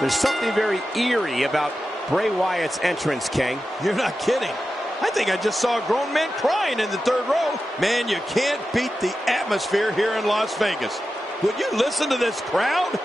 There's something very eerie about Bray Wyatt's entrance, King. You're not kidding. I think I just saw a grown man crying in the third row. Man, you can't beat the atmosphere here in Las Vegas. Would you listen to this crowd?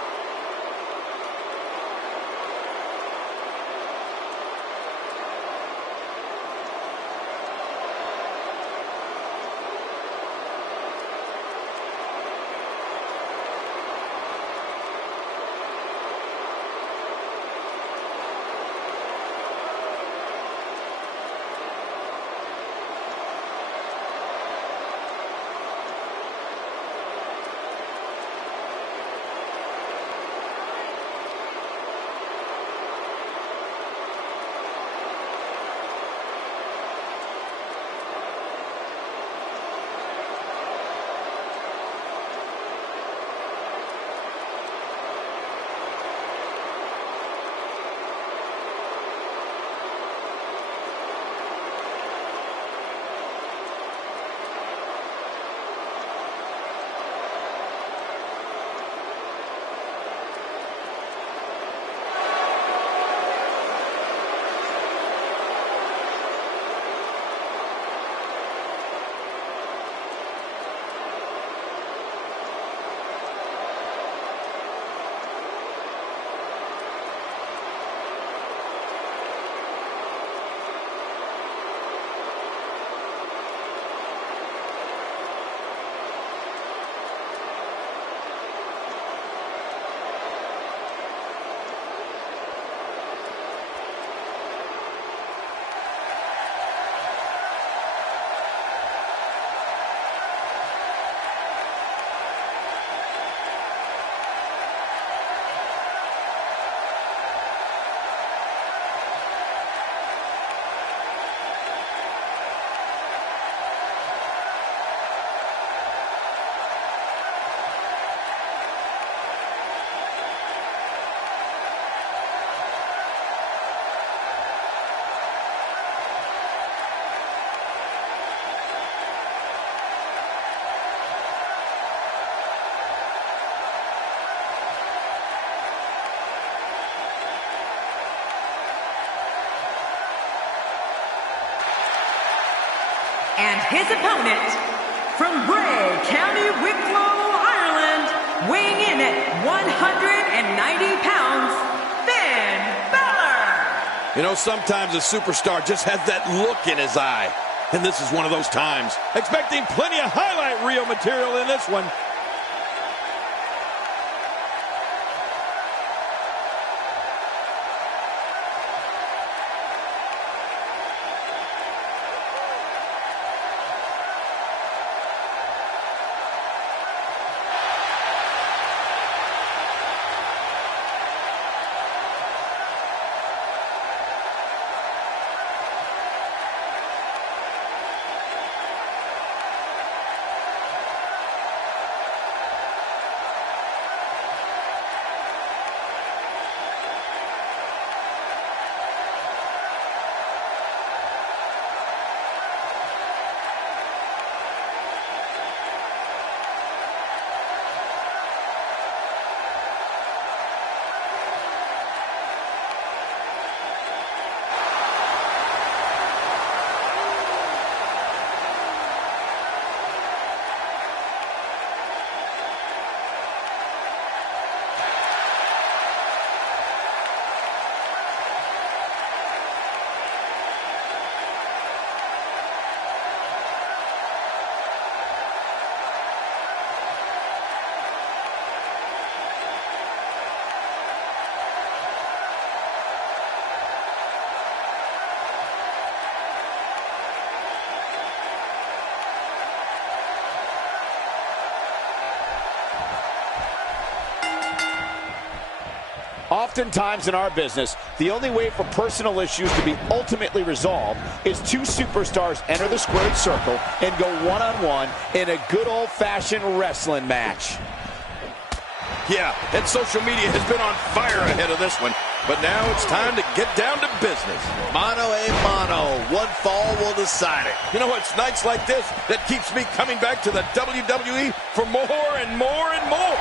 And his opponent, from Bray County, Wicklow, Ireland, weighing in at 190 pounds, Finn Balor. You know, sometimes a superstar just has that look in his eye. And this is one of those times. Expecting plenty of highlight reel material in this one. Oftentimes in our business, the only way for personal issues to be ultimately resolved is two superstars enter the squared circle and go one-on-one in a good old-fashioned wrestling match. Yeah, and social media has been on fire ahead of this one. But now it's time to get down to business. Mano a mano. One fall will decide it. You know, it's nights like this that keeps me coming back to the WWE for more and more and more.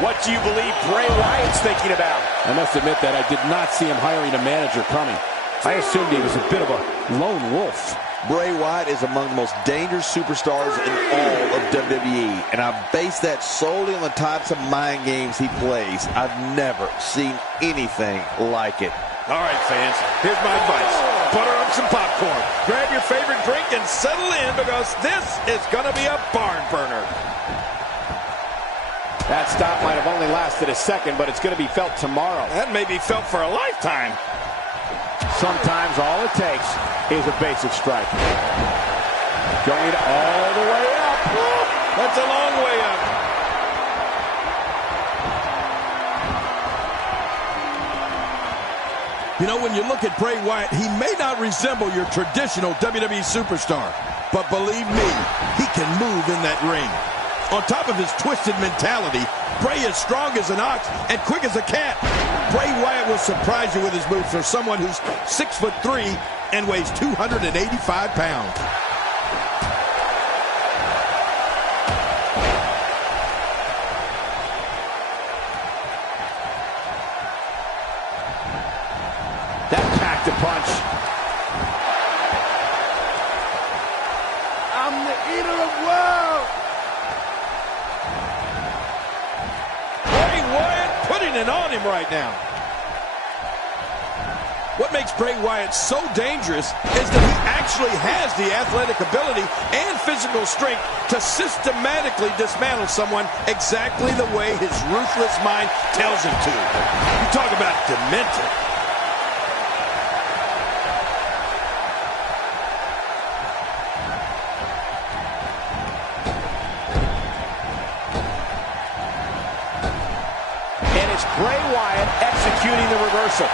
What do you believe Bray Wyatt's thinking about? I must admit that I did not see him hiring a manager coming. I assumed he was a bit of a lone wolf. Bray Wyatt is among the most dangerous superstars in all of WWE, and I base that solely on the types of mind games he plays. I've never seen anything like it. All right, fans, here's my advice. Butter up some popcorn, grab your favorite drink, and settle in, because this is going to be a barn burner. That stop might have only lasted a second, but it's going to be felt tomorrow. That may be felt for a lifetime. Sometimes all it takes is a basic strike. Going all the way up. That's a long way up. You know, when you look at Bray Wyatt, he may not resemble your traditional WWE superstar, but believe me, he can move in that ring. On top of his twisted mentality, Bray is strong as an ox and quick as a cat. Bray Wyatt will surprise you with his moves for someone who's 6'3" and weighs 285 pounds. That packed a punch. I'm the eater of worlds. Bray Wyatt putting it on him right now. What makes Bray Wyatt so dangerous is that he actually has the athletic ability and physical strength to systematically dismantle someone exactly the way his ruthless mind tells him to. You talk about demented. Bray Wyatt executing the reversal.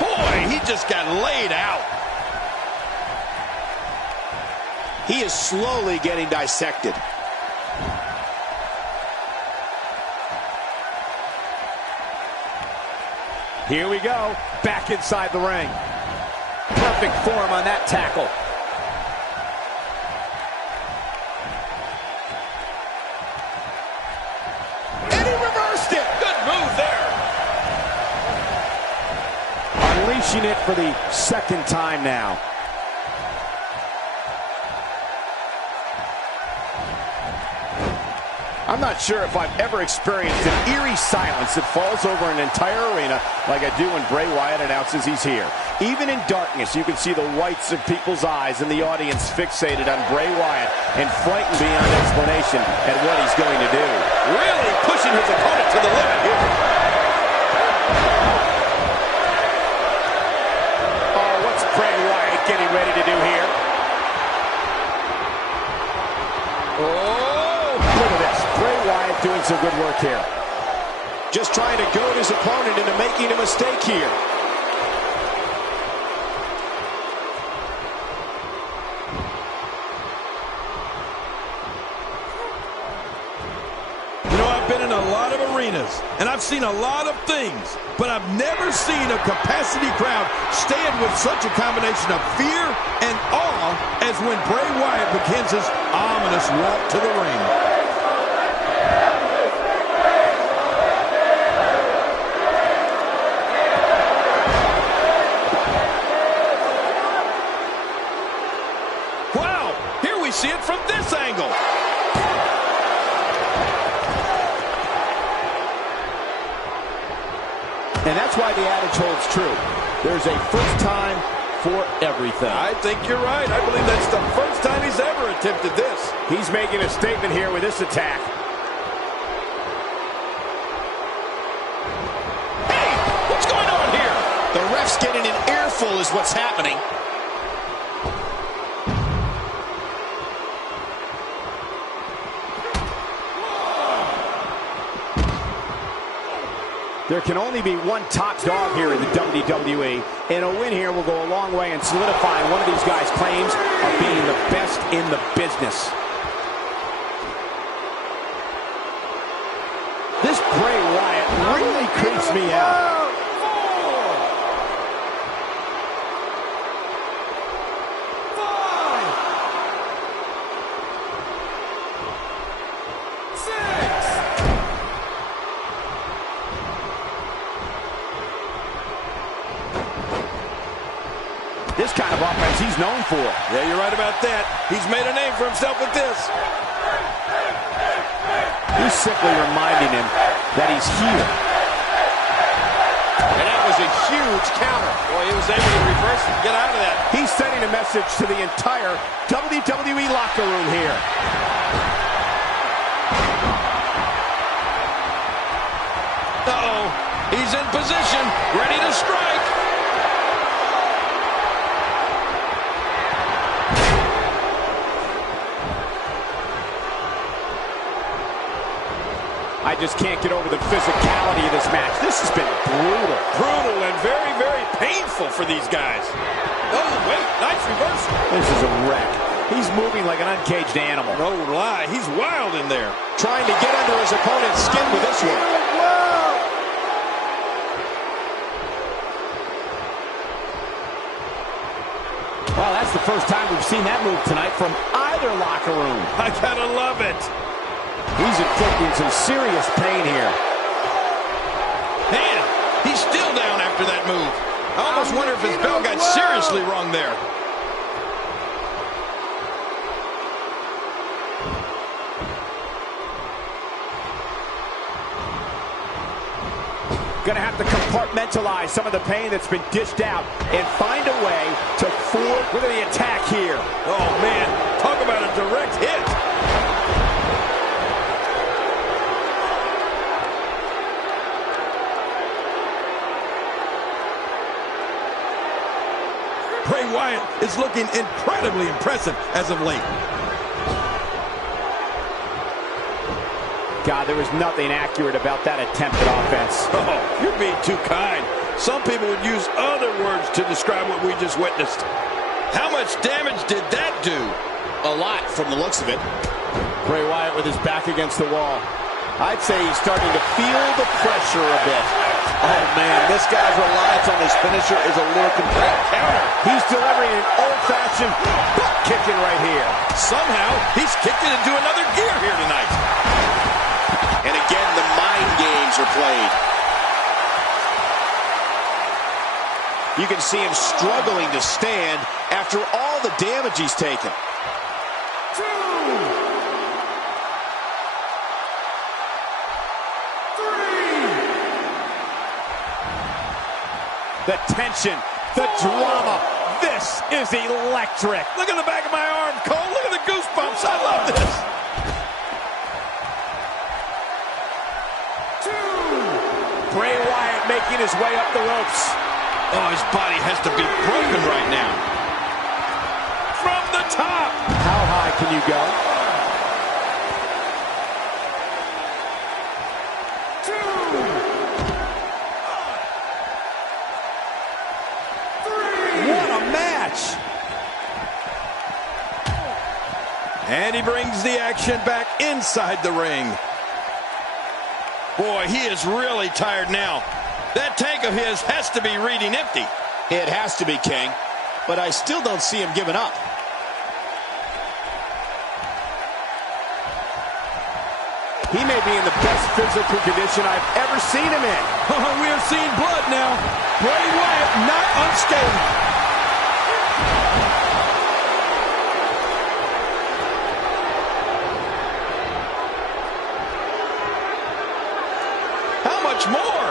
Boy, he just got laid out. He is slowly getting dissected. Here we go, back inside the ring. Perfect form on that tackle. Unleashing it for the second time now. I'm not sure if I've ever experienced an eerie silence that falls over an entire arena like I do when Bray Wyatt announces he's here. Even in darkness, you can see the whites of people's eyes and the audience fixated on Bray Wyatt and frightened beyond explanation at what he's going to do. Really pushing his opponent to the limit here. Oh, what's Bray Wyatt getting ready to do here? Oh, look at this. Bray Wyatt doing some good work here. Just trying to goad his opponent into making a mistake here. been in a lot of arenas, and I've seen a lot of things, but I've never seen a capacity crowd stand with such a combination of fear and awe as when Bray Wyatt begins his ominous walk to the ring. Wow, here we see it from this angle. And that's why the adage holds true. There's a first time for everything. I think you're right. I believe that's the first time he's ever attempted this. He's making a statement here with this attack. Hey, what's going on here? The ref's getting an earful is what's happening. There can only be one top dog here in the WWE, and a win here will go a long way in solidifying one of these guys' claims of being the best in the business. This Bray Wyatt really creeps me out. this kind of offense he's known for. Yeah, you're right about that. He's made a name for himself with this. He's simply reminding him that he's here. And that was a huge counter. Boy, he was able to reverse and get out of that. He's sending a message to the entire WWE locker room here. Uh-oh. He's in position, ready to strike. I just can't get over the physicality of this match. This has been brutal. Brutal and very, very painful for these guys. Oh, wait, nice reversal. This is a wreck. He's moving like an uncaged animal. No lie, he's wild in there. Trying to get under his opponent's skin with this one. Well, that's the first time we've seen that move tonight from either locker room. I gotta love it. He's inflicting some serious pain here. Man, he's still down after that move. I almost wonder if his bell got seriously wrong there. Gonna have to compartmentalize some of the pain that's been dished out and find a way to forward. Look at the attack here. Oh, man, talk about a direct hit. Bray Wyatt is looking incredibly impressive as of late. God, there was nothing accurate about that attempted offense. Oh, you're being too kind. Some people would use other words to describe what we just witnessed. How much damage did that do? A lot from the looks of it. Bray Wyatt with his back against the wall. I'd say he's starting to feel the pressure a bit. Oh, man, this guy's reliance on his finisher is a little compressed. Counter. He's delivering an old-fashioned butt kicking right here. Somehow, he's kicked it into another gear here tonight. And again, the mind games are played. You can see him struggling to stand after all the damage he's taken. The tension, the drama. This is electric. Look at the back of my arm, Cole. Look at the goosebumps. I love this. Bray Wyatt making his way up the ropes. Oh, his body has to be broken right now. From the top. How high can you go? What a match. And he brings the action back inside the ring. Boy, he is really tired now. That tank of his has to be reading empty. It has to be, King. But I still don't see him giving up. He may be in the best physical condition I've ever seen him in. We are seeing blood now. Bray Wyatt not unscathed. How much more?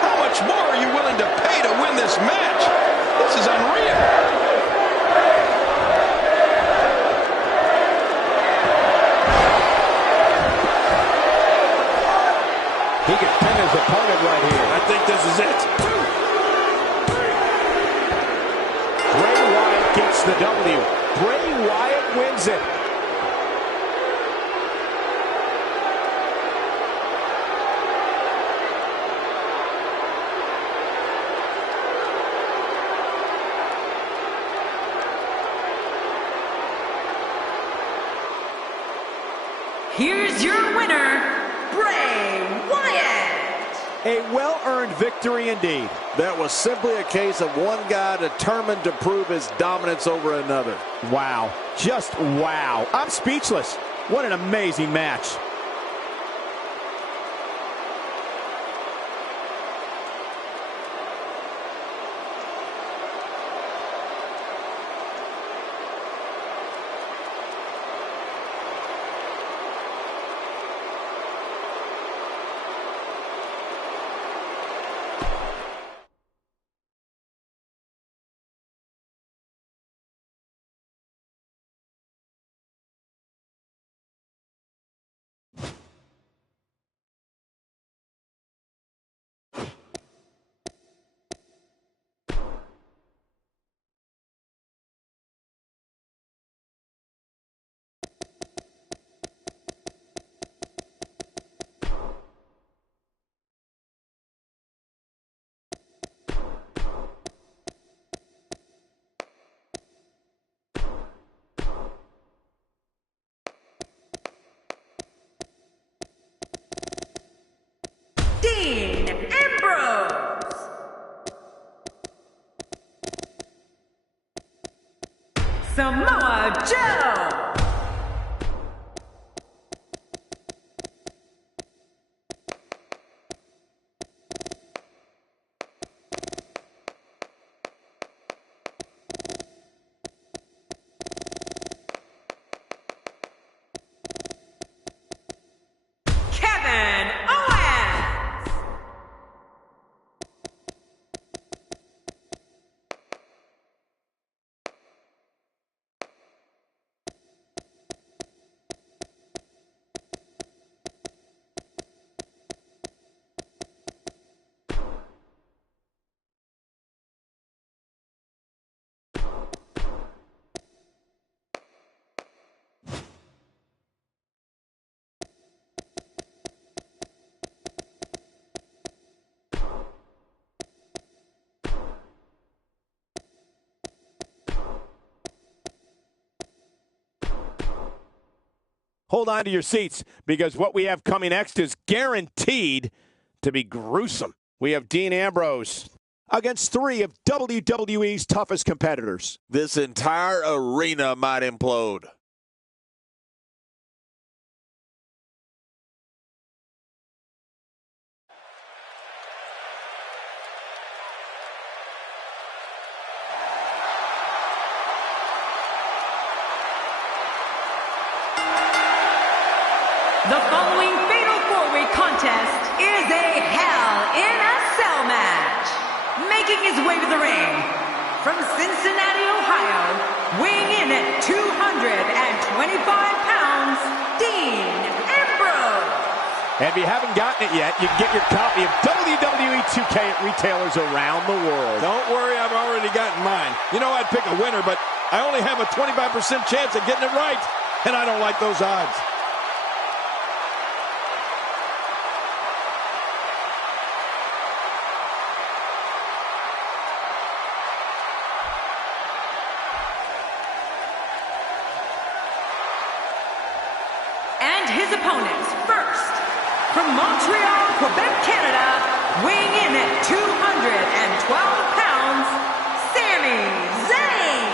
How much more are you willing to pay to win this match? This is unreal. He can pin his opponent right here. I think this is it. Bray Wyatt gets the W. Bray Wyatt wins it. Here's your winner, Bray Wyatt. A well-earned victory indeed. That was simply a case of one guy determined to prove his dominance over another. Wow. Just wow. I'm speechless. What an amazing match. Samoa Joe. Hold on to your seats, because what we have coming next is guaranteed to be gruesome. We have Dean Ambrose against three of WWE's toughest competitors. This entire arena might implode. The following fatal four-way contest is a Hell in a Cell match. Making his way to the ring from Cincinnati, Ohio, weighing in at 225 pounds, Dean Ambrose. And if you haven't gotten it yet, you can get your copy of WWE 2K at retailers around the world. Don't worry, I've already gotten mine. You know I'd pick a winner, but I only have a 25% chance of getting it right, and I don't like those odds. His opponents, first, from Montreal, Quebec, Canada, weighing in at 212 pounds, Sami Zayn.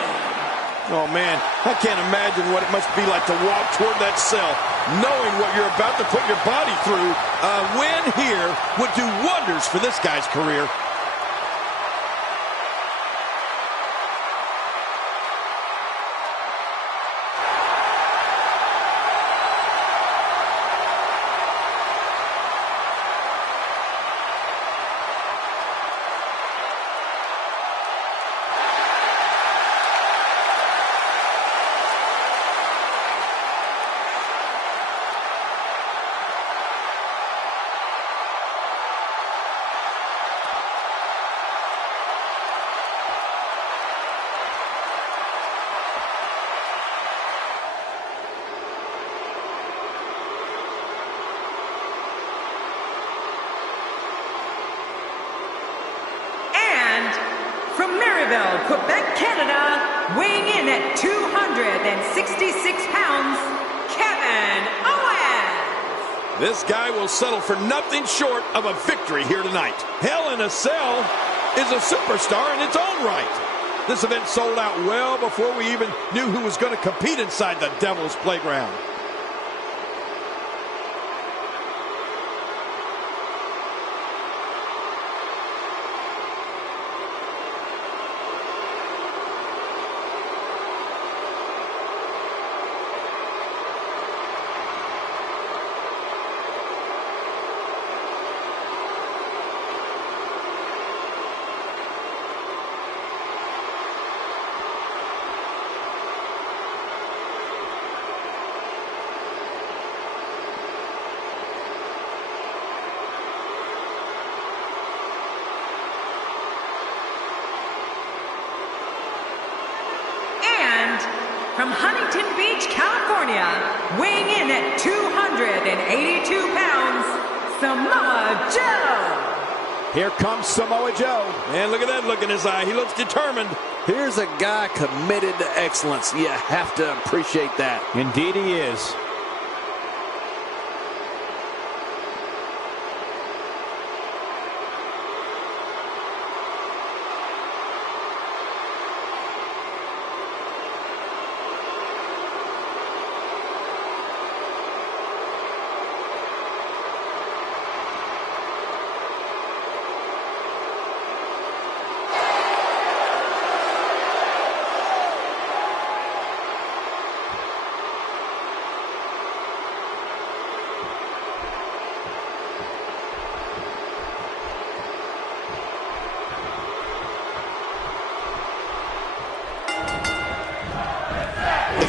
Oh, man, I can't imagine what it must be like to walk toward that cell, knowing what you're about to put your body through. A win here would do wonders for this guy's career. From Maryville, Quebec, Canada, weighing in at 266 pounds, Kevin Owens. This guy will settle for nothing short of a victory here tonight. Hell in a Cell is a superstar in its own right. This event sold out well before we even knew who was going to compete inside the Devil's Playground. From Huntington Beach, California, weighing in at 282 pounds, Samoa Joe. Here comes Samoa Joe. Man, look at that look in his eye. He looks determined. Here's a guy committed to excellence. You have to appreciate that. Indeed he is.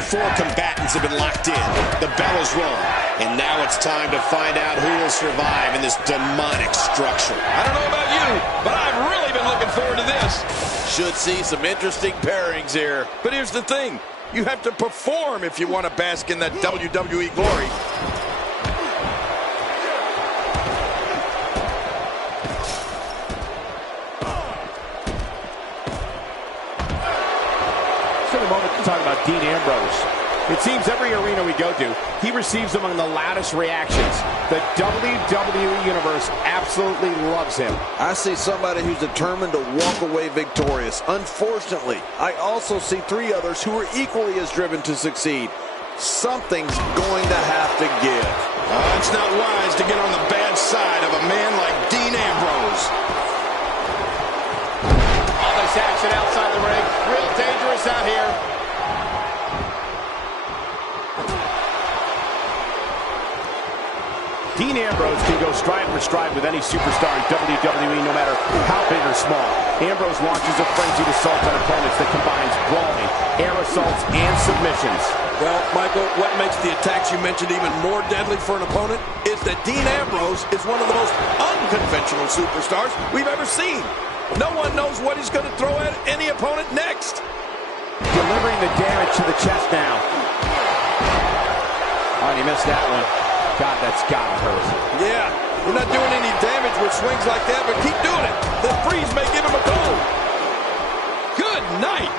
four combatants have been locked in. The bell is rung. And now it's time to find out who will survive in this demonic structure. I don't know about you, but I've really been looking forward to this. Should see some interesting pairings here. But here's the thing. You have to perform if you want to bask in that WWE glory. For the moment to talk about Dean Ambrose. It seems every arena we go to, he receives among the loudest reactions. The WWE Universe absolutely loves him. I see somebody who's determined to walk away victorious. Unfortunately, I also see three others who are equally as driven to succeed. Something's going to have to give. It's not wise to get on the bad side of a man like Dean Ambrose. All this action outside the ring. Real dangerous out here. Dean Ambrose can go stride for stride with any superstar in WWE, no matter how big or small. Ambrose launches a frenzied assault on opponents that combines brawling, air assaults, and submissions. Well, Michael, what makes the attacks you mentioned even more deadly for an opponent is that Dean Ambrose is one of the most unconventional superstars we've ever seen. No one knows what he's going to throw at any opponent next. Delivering the damage to the chest now. Oh, and he missed that one. God, that's gotta hurt. Yeah, you're not doing any damage with swings like that, but keep doing it. The freeze may give him a goal. Good night.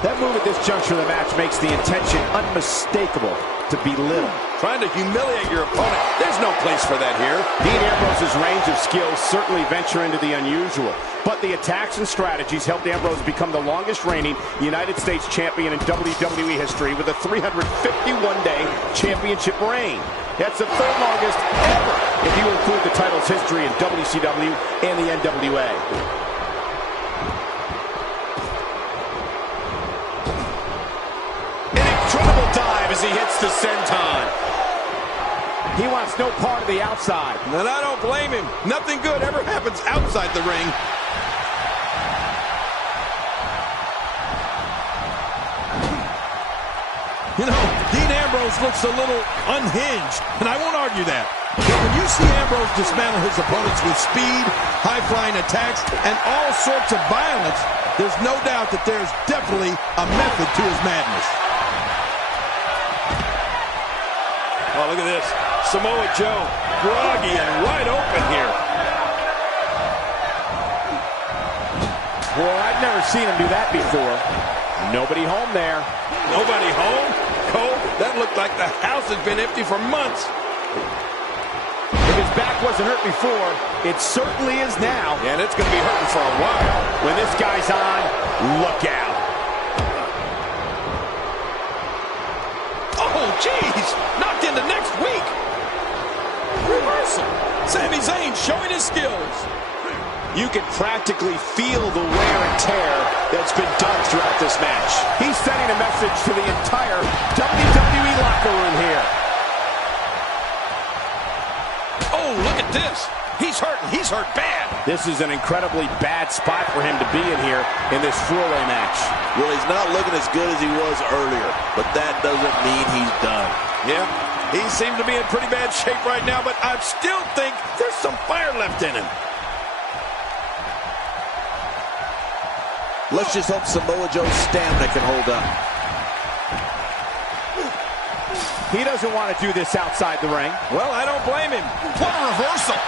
That move at this juncture of the match makes the intention unmistakable to belittle. Trying to humiliate your opponent. There's no place for that here. Dean Ambrose's range of skills certainly venture into the unusual, but the attacks and strategies helped Ambrose become the longest reigning United States champion in WWE history with a 351-day championship reign. That's the third longest ever if you include the title's history in WCW and the NWA. As he hits the senton. He wants no part of the outside. And I don't blame him. Nothing good ever happens outside the ring. You know, Dean Ambrose looks a little unhinged, and I won't argue that. But when you see Ambrose dismantle his opponents with speed, high-flying attacks, and all sorts of violence, there's no doubt that there's definitely a method to his madness. Oh, look at this. Samoa Joe, groggy and wide open here. Boy, I've never seen him do that before. Nobody home there. Nobody home? Cole, that looked like the house has been empty for months. If his back wasn't hurt before, it certainly is now. And it's going to be hurting for a while. When this guy's on, look out. Oh, jeez. Knocked into next week. Reversal. Sami Zayn showing his skills. You can practically feel the wear and tear that's been done throughout this match. He's sending a message to the entire WWE locker room here. Oh, look at this. He's hurt, and he's hurt bad. This is an incredibly bad spot for him to be in here in this four-way match. Well, he's not looking as good as he was earlier, but that doesn't mean he's done. Yeah, he seemed to be in pretty bad shape right now, but I still think there's some fire left in him. Let's just hope Samoa Joe's stamina can hold up. He doesn't want to do this outside the ring. Well, I don't blame him. What a reversal.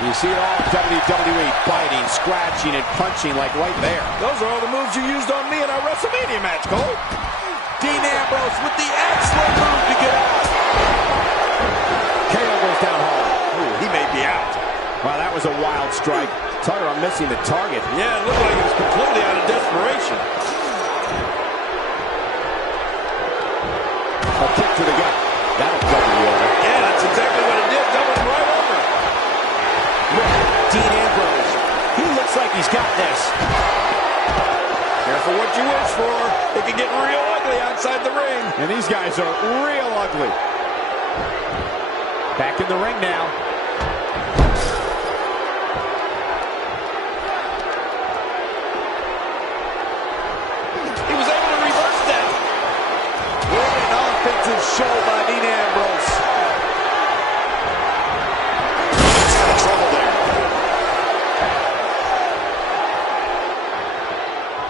You see it all in WWE, biting, scratching, and punching like right there. Those are all the moves you used on me in our WrestleMania match, Cole. Dean Ambrose with the excellent move to get out. KO goes down hard. Ooh, he may be out. Wow, that was a wild strike. Talk about missing the target. Yeah, it looked like he was completely out of desperation. A kick to the gut. That'll double you over. Yeah, that's exactly what it did. Doubled him right over. Look, Dean Ambrose. He looks like he's got this. Careful what you wish for. It can get real ugly outside the ring. And these guys are real ugly. Back in the ring now. show by Dean Ambrose. He's out of trouble there.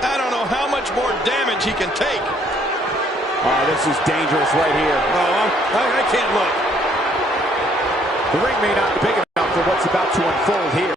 I don't know how much more damage he can take. Oh, this is dangerous right here. Oh, I can't look. The ring may not be big enough for what's about to unfold here.